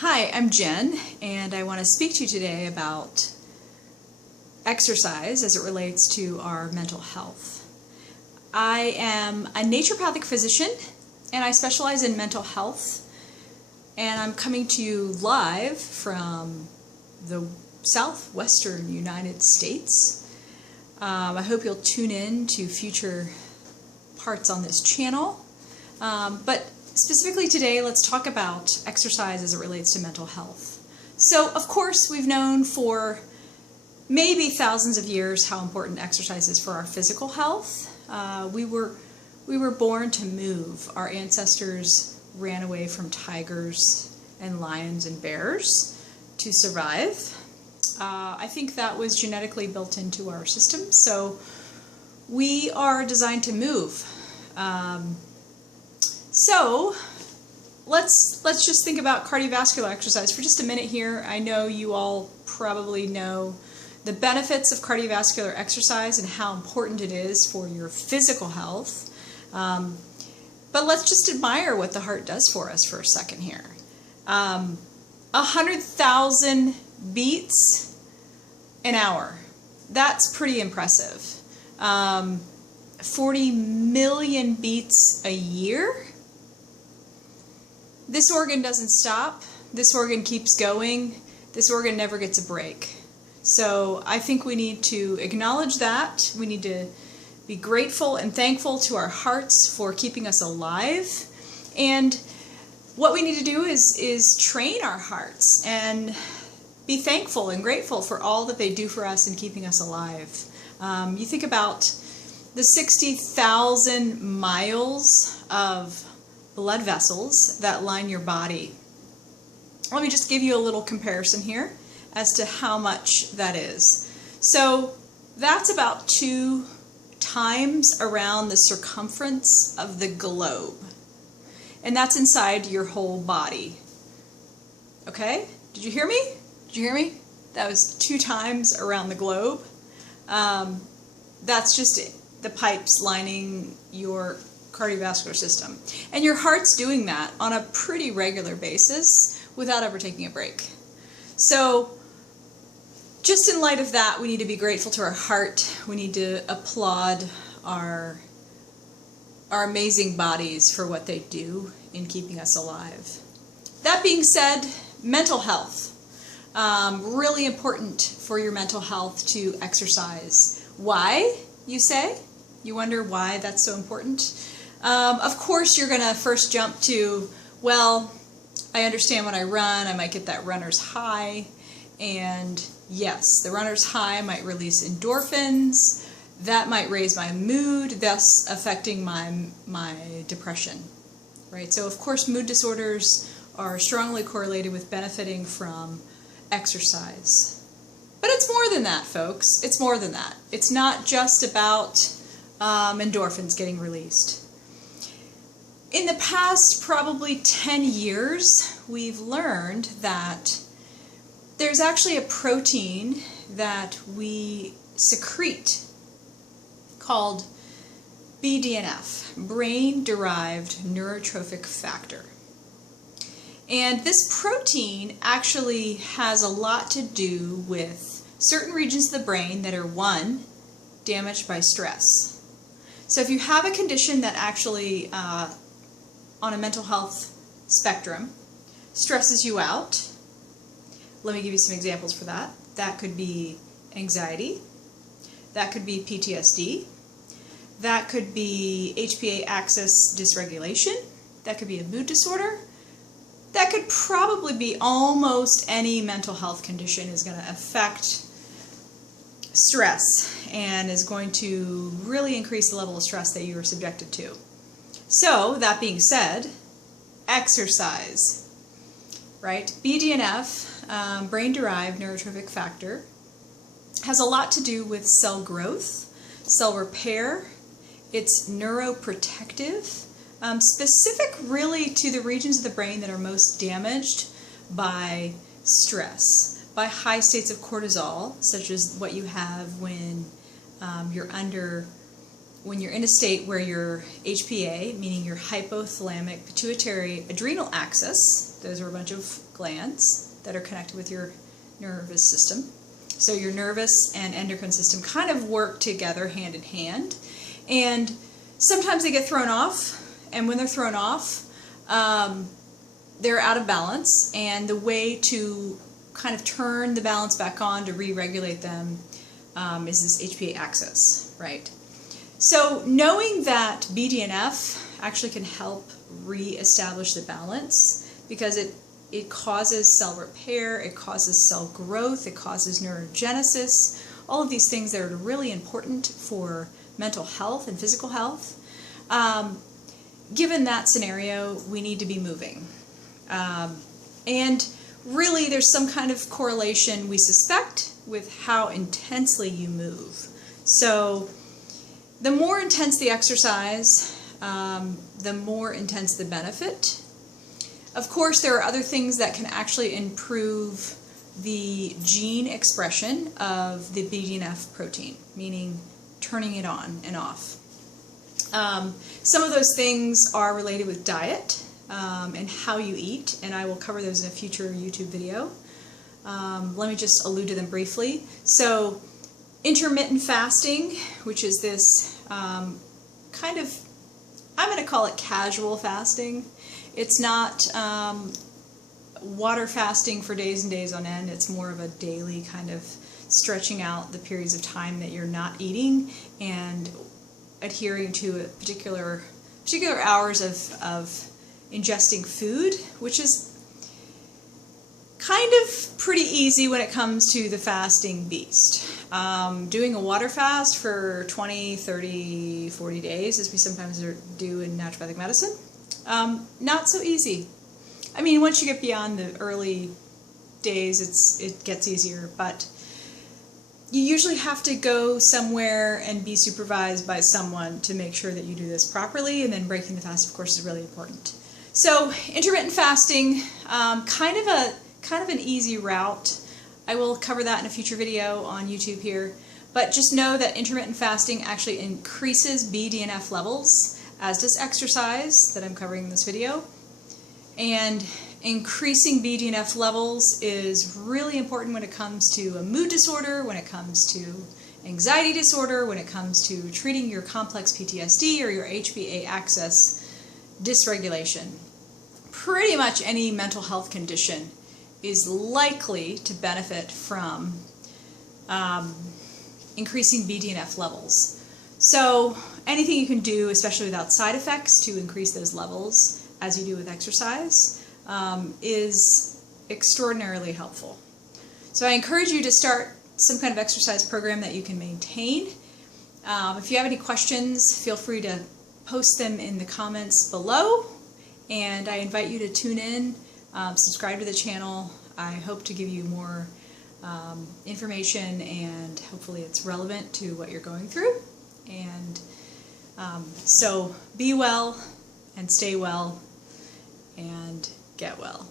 Hi, I'm Jen, and I want to speak to you today about exercise as it relates to our mental health. I am a naturopathic physician, and I specialize in mental health, and I'm coming to you live from the southwestern United States. I hope you'll tune in to future parts on this channel, but specifically today, let's talk about exercise as it relates to mental health. So, of course, we've known for maybe thousands of years how important exercise is for our physical health. We were born to move. Our ancestors ran away from tigers and lions and bears to survive. I think that was genetically built into our system, so we are designed to move. So let's just think about cardiovascular exercise for just a minute here. I know you all probably know the benefits of cardiovascular exercise and how important it is for your physical health. But let's just admire what the heart does for us for a second here. 100,000 beats an hour. That's pretty impressive. 40 million beats a year. This organ doesn't stop. This organ keeps going. This organ never gets a break. So I think we need to acknowledge that. We need to be grateful and thankful to our hearts for keeping us alive. And what we need to do is train our hearts and be thankful and grateful for all that they do for us in keeping us alive. You think about the 60,000 miles of blood vessels that line your body. Let me just give you a little comparison here as to how much that is. So that's about 2 times around the circumference of the globe. And that's inside your whole body. Okay? Did you hear me? Did you hear me? That was 2 times around the globe. That's just the pipes lining your cardiovascular system. And your heart's doing that on a pretty regular basis without ever taking a break. So just in light of that, we need to be grateful to our heart. We need to applaud our amazing bodies for what they do in keeping us alive. That being said, mental health. Really important for your mental health to exercise. Why, you say? You wonder why that's so important? Of course, you're going to first jump to, well, I understand when I run, I might get that runner's high. And yes, the runner's high might release endorphins. That might raise my mood, thus affecting my depression. Right? So, of course, mood disorders are strongly correlated with benefiting from exercise. But it's more than that, folks. It's more than that. It's not just about endorphins getting released. In the past probably 10 years, we've learned that there's actually a protein that we secrete called BDNF, brain-derived neurotrophic factor. And this protein actually has a lot to do with certain regions of the brain that are, 1, damaged by stress. So if you have a condition that actually on a mental health spectrum stresses you out, let me give you some examples for that. That could be anxiety, that could be PTSD, that could be HPA Axis dysregulation, that could be a mood disorder, that could probably be almost any mental health condition is going to affect stress and is going to really increase the level of stress that you are subjected to. So, that being said, exercise, right? BDNF, brain-derived neurotrophic factor, has a lot to do with cell growth, cell repair. It's neuroprotective, specific really to the regions of the brain that are most damaged by stress, by high states of cortisol, such as what you have when you're under when you're in a state where your HPA, meaning your hypothalamic pituitary adrenal axis, those are a bunch of glands that are connected with your nervous system. So your nervous and endocrine system kind of work together hand in hand. And sometimes they get thrown off, and when they're thrown off, they're out of balance. And the way to kind of turn the balance back on to re-regulate them is this HPA axis, right? So knowing that BDNF actually can help re-establish the balance, because it causes cell repair, it causes cell growth, it causes neurogenesis, all of these things that are really important for mental health and physical health. Given that scenario, we need to be moving. And really there's some kind of correlation, we suspect, with how intensely you move. So the more intense the exercise, the more intense the benefit. Of course, there are other things that can actually improve the gene expression of the BDNF protein, meaning turning it on and off. Some of those things are related with diet and how you eat, and I will cover those in a future YouTube video. Let me just allude to them briefly. So intermittent fasting, which is this kind of, I'm going to call it casual fasting. It's not water fasting for days and days on end. It's more of a daily kind of stretching out the periods of time that you're not eating and adhering to a particular hours of ingesting food, which is kind of pretty easy when it comes to the fasting beast. Doing a water fast for 20, 30, 40 days, as we sometimes do in naturopathic medicine, not so easy. I mean, once you get beyond the early days, it gets easier, but you usually have to go somewhere and be supervised by someone to make sure that you do this properly, and then breaking the fast, of course, is really important. So intermittent fasting, kind of an easy route. I will cover that in a future video on YouTube here, but just know that intermittent fasting actually increases BDNF levels, as does exercise that I'm covering in this video. And increasing BDNF levels is really important when it comes to a mood disorder, when it comes to anxiety disorder, when it comes to treating your complex PTSD or your HPA Axis dysregulation. Pretty much any mental health condition is likely to benefit from increasing BDNF levels. So anything you can do, especially without side effects, to increase those levels, as you do with exercise, is extraordinarily helpful. So I encourage you to start some kind of exercise program that you can maintain. If you have any questions, feel free to post them in the comments below, and I invite you to tune in, subscribe to the channel. I hope to give you more information, and hopefully it's relevant to what you're going through. And so be well and stay well and get well.